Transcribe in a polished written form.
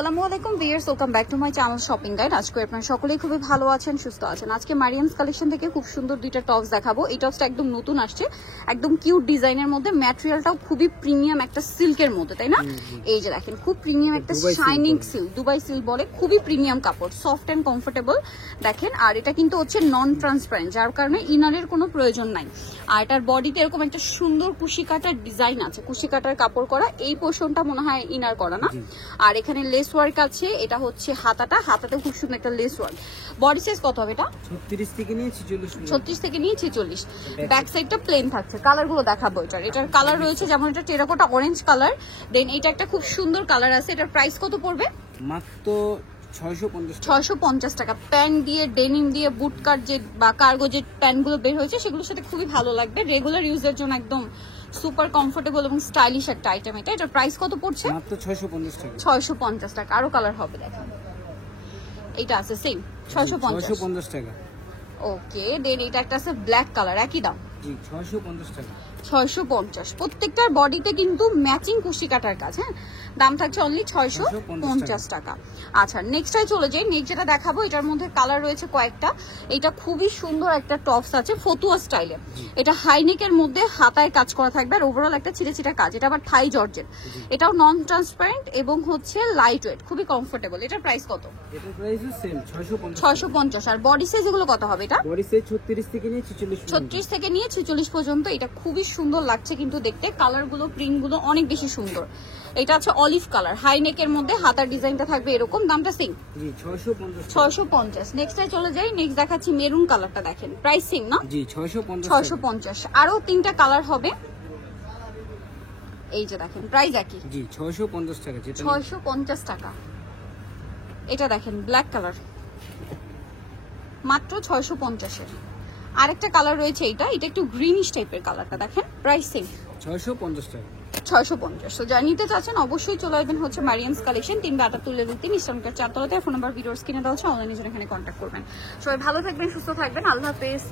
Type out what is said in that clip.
আসসালামু আলাইকুম viewers, welcome back to my channel shopping guide. আজকে আপনারা সকলেই খুবই ভালো আছেন, সুস্থ আছেন। আজকে মারিয়ামস কালেকশন থেকে খুব সুন্দর দুইটা টপস দেখাবো। এই টপসটা একদম নতুন আসছে, একদম কিউট ডিজাইনের মধ্যে, ম্যাটেরিয়ালটাও খুবই প্রিমিয়াম একটা সিল্কের মধ্যে, তাই না? এই যে দেখেন, খুব প্রিমিয়াম একটা শাইনিং সিল্ক, দুবাই সিল্ক বলে, খুবই প্রিমিয়াম কাপড়, সফট অ্যান্ড কমফোর্টেবল দেখেন। আর এটা কিন্তু হচ্ছে নন ট্রান্সপারেন্ট, যার কারণে ইনারের কোনো প্রয়োজন নাই। আর এটার বডিতে এরকম একটা সুন্দর কুশি কাটার ডিজাইন আছে, কুশি কাটার কাপড় করা। এই পোর্শনটা মনে হয় ইনার করা না। আর এখানে লেস ওয়ার্ক আছে, এটা হচ্ছে হাতাতে খুব সুন্দর একটা লেস ওয়ার্ক। বডি সাইজ কত হবে এটা? 36 থেকে নিয়ে 46। 36 থেকে নিয়ে 46। ব্যাক সাইডটা প্লেন থাকছে। কালার গুলো দেখাবো। এটার কালার রয়েছে যেমন এটা টেরাকোটা অরেঞ্জ কালার, দেন এটা একটা খুব সুন্দর কালার আছে। এটার প্রাইস কত পড়বে? মাত্র 650 টাকা। প্যান্ট দিয়ে, ডেনিম দিয়ে, বুট কাট যে বা কার্গো যে প্যান্ট গুলো বের হয়েছে সেগুলোর সাথে খুবই ভালো লাগবে। রেগুলার ইউজের জন্য একদম সুপার কমফোর্টেবল এবং স্টাইলিশ একটা আইটেম এটা। এটার প্রাইস কত পড়ছে? মাত্র 650 টাকা। 650 টাকা। আরো কালার হবে দেখেন, এইটা আছে সেম 650 টাকা। ওকে, দেন এটা একটা আছে ব্ল্যাক কালার, একই দাম জি 650 টাকা। 650। প্রত্যেকটার বডিতে কিন্তু ম্যাচিং কুশি কাটার কাজ। হ্যাঁ, দাম থাকছে অনলি 650 টাকা। আচ্ছা, নেক্সটটাই চলে যাই। নেক্সট যেটা দেখাবো, এটার মধ্যে কালার রয়েছে কয়েকটা। এটা খুবই সুন্দর একটা টপস আছে ফতুয়া স্টাইলে। এটা হাইনেকের মধ্যে হাতায় কাজ করা থাকবে, আর ওভারঅল একটা ছিটা ছিটা কাজ। এটা আবার থাই জর্জেট, এটাও নন ট্রান্সপারেন্ট এবং হচ্ছে লাইট ওয়েট, খুবই কমফোর্টেবল। এটার প্রাইস কত? এটার প্রাইসও সেম 650। 650। আর বডি সাইজ এগুলো কত হবে এটা? বডি সাইজ 36 থেকে নিয়ে 46। 36 থেকে নিয়ে 46 পর্যন্ত। এটা খুবই সুন্দর লাগছে কিন্তু দেখতে, কালার গুলো, প্রিন্ট গুলো অনেক বেশি সুন্দর। এটা আছে অলিভ কালার, হাই নেকের মধ্যে হাতার ডিজাইনটা থাকবে এরকম। দামটা সেম জি 650। 650। নেক্সটে চলে যাই। নেক্সট দেখাচ্ছি মেরুন কালারটা, দেখেন প্রাইস সেম না? জি 650। 650। আরো তিনটা কালার হবে, এই যে দেখেন প্রাইস একই। জি 650 টাকা। যেটা 650 টাকা। এটা দেখেন ব্ল্যাক কালার, মাত্র 650 এর। আরেকটা কালার রয়েছে, এটা একটু গ্রিনিশ টাইপের কালারটা, দেখেন প্রাইস সেম 650 টাকা। 650। তো যারা নিতে চাচ্ছেন অবশ্যই চলে আসবেন হচ্ছে মারিয়ামস কালেকশন, 372 লেভেল 3 ইস্টার্নকার 4 তলাতে। ফোন নাম্বার ভিডিওর স্ক্রিনে দেওয়া আছে, অনলাইনে জন্য এখানে কন্ট্যাক্ট করবেন। সবাই ভালো থাকবেন, সুস্থ থাকবেন, আল্লাহ হাফেজ।